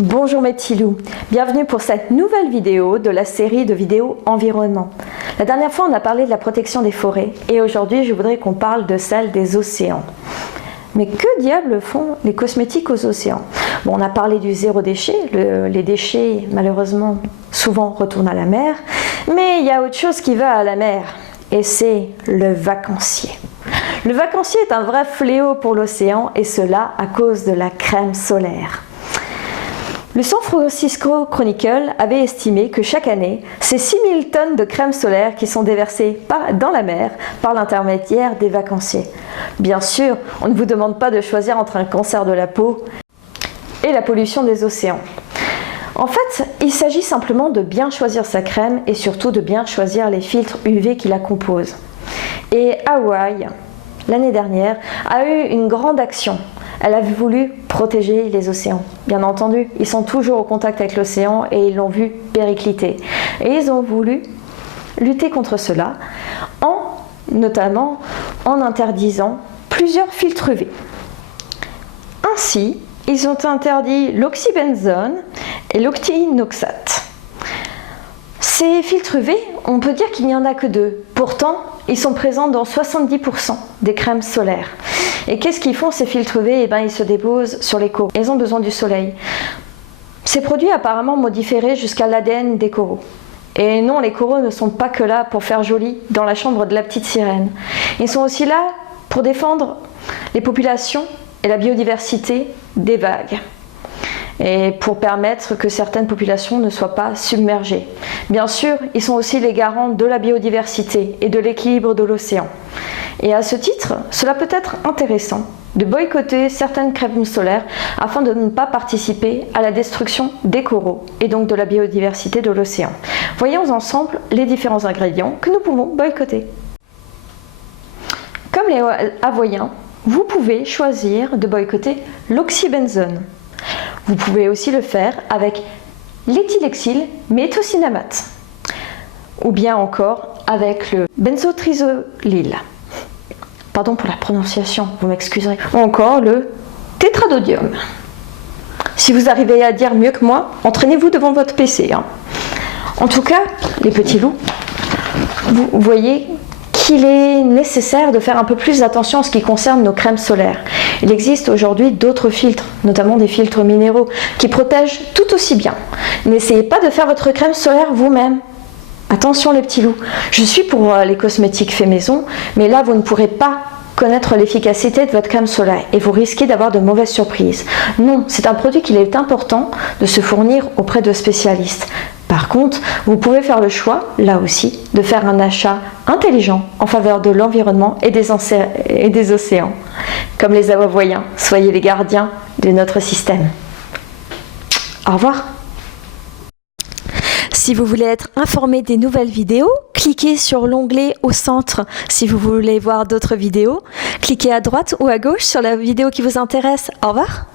Bonjour mes petits loups, bienvenue pour cette nouvelle vidéo de la série de vidéos environnement. La dernière fois on a parlé de la protection des forêts et aujourd'hui je voudrais qu'on parle de celle des océans. Mais que diable font les cosmétiques aux océans? Bon, on a parlé du zéro déchet, les déchets malheureusement souvent retournent à la mer, mais il y a autre chose qui va à la mer et c'est le vacancier. Le vacancier est un vrai fléau pour l'océan et cela à cause de la crème solaire. Le San Francisco Chronicle avait estimé que chaque année, c'est 6000 tonnes de crème solaire qui sont déversées dans la mer par l'intermédiaire des vacanciers. Bien sûr, on ne vous demande pas de choisir entre un cancer de la peau et la pollution des océans. En fait, il s'agit simplement de bien choisir sa crème et surtout de bien choisir les filtres UV qui la composent. Et Hawaï, l'année dernière, a eu une grande action. Elle a voulu protéger les océans. Bien entendu, ils sont toujours au contact avec l'océan et ils l'ont vu péricliter. Et ils ont voulu lutter contre cela, notamment en interdisant plusieurs filtres UV. Ainsi, ils ont interdit l'oxybenzone et l'octinoxate. Ces filtres UV, on peut dire qu'il n'y en a que deux. Pourtant, ils sont présents dans 70% des crèmes solaires. Et qu'est-ce qu'ils font ces filtres UV? Ils se déposent sur les coraux. Ils ont besoin du soleil. Ces produits apparemment modifient jusqu'à l'ADN des coraux. Et non, les coraux ne sont pas que là pour faire joli dans la chambre de la petite sirène. Ils sont aussi là pour défendre les populations et la biodiversité des vagues. Et pour permettre que certaines populations ne soient pas submergées. Bien sûr, ils sont aussi les garants de la biodiversité et de l'équilibre de l'océan. Et à ce titre, cela peut être intéressant de boycotter certaines crèmes solaires afin de ne pas participer à la destruction des coraux et donc de la biodiversité de l'océan. Voyons ensemble les différents ingrédients que nous pouvons boycotter. Comme les Hawaïens, vous pouvez choisir de boycotter l'oxybenzone. Vous pouvez aussi le faire avec l'éthylexyl méthocinamate ou bien encore avec le benzotriazolyle. Pardon pour la prononciation, vous m'excuserez. Ou encore le tétradodium. Si vous arrivez à dire mieux que moi, entraînez-vous devant votre PC. En tout cas, les petits loups, vous voyez qu'il est nécessaire de faire un peu plus attention en ce qui concerne nos crèmes solaires. Il existe aujourd'hui d'autres filtres, notamment des filtres minéraux, qui protègent tout aussi bien. N'essayez pas de faire votre crème solaire vous-même. Attention les petits loups, je suis pour les cosmétiques faits maison, mais là vous ne pourrez pas connaître l'efficacité de votre crème solaire et vous risquez d'avoir de mauvaises surprises. Non, c'est un produit qu'il est important de se fournir auprès de spécialistes. Par contre, vous pouvez faire le choix, là aussi, de faire un achat intelligent en faveur de l'environnement et des océans. Comme les Hawaïens, soyez les gardiens de notre système. Au revoir. Si vous voulez être informé des nouvelles vidéos, cliquez sur l'onglet au centre. Si vous voulez voir d'autres vidéos, cliquez à droite ou à gauche sur la vidéo qui vous intéresse. Au revoir.